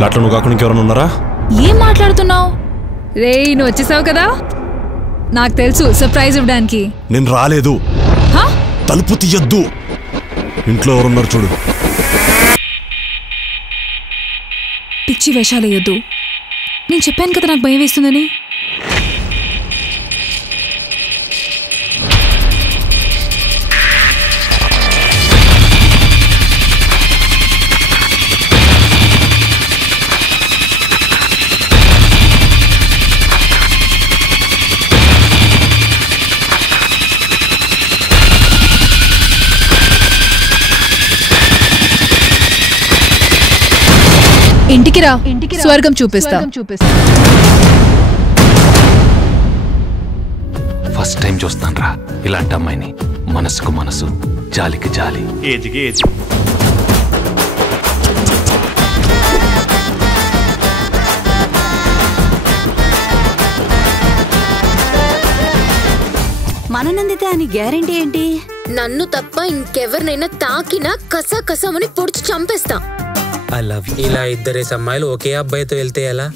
Flat లో నువ్వు కాకుండా ఇంకెవరైనా ఉన్నారా? ఏం మాట్లాడుతున్నావు? రే నువ్వు వచ్చేసావు కదా, నాకు తెలుసు సర్ప్రైజ్ ఇవ్వడానికి. నేను రాలేదు. తలుపు తీయద్దు, ఇంట్లో ఎవరున్నారు చూడు. పిచ్చి వేషాలు వేయొద్దు, నేను చెప్పాను కదా నాకు భయం వేస్తుందని. ఇంటికి రా, స్వర్గం చూపిస్తా. ఫస్ట్ టైం చూస్తాను రా ఇలాంటి అమ్మాయిని. మనసుకు మనసు, జాలికి జాలి. ఏజ్కి ఏజ్. మననందితే అని గ్యారెంటీ ఏంటి? నన్ను తప్ప ఇంకెవరినైనా తాకినా కసా కసామని పొడిచి చంపేస్తా. I love you. ఇలా ఇద్దరేసి అమ్మాయిలు ఒకే అబ్బాయితో వెళ్తే ఎలా?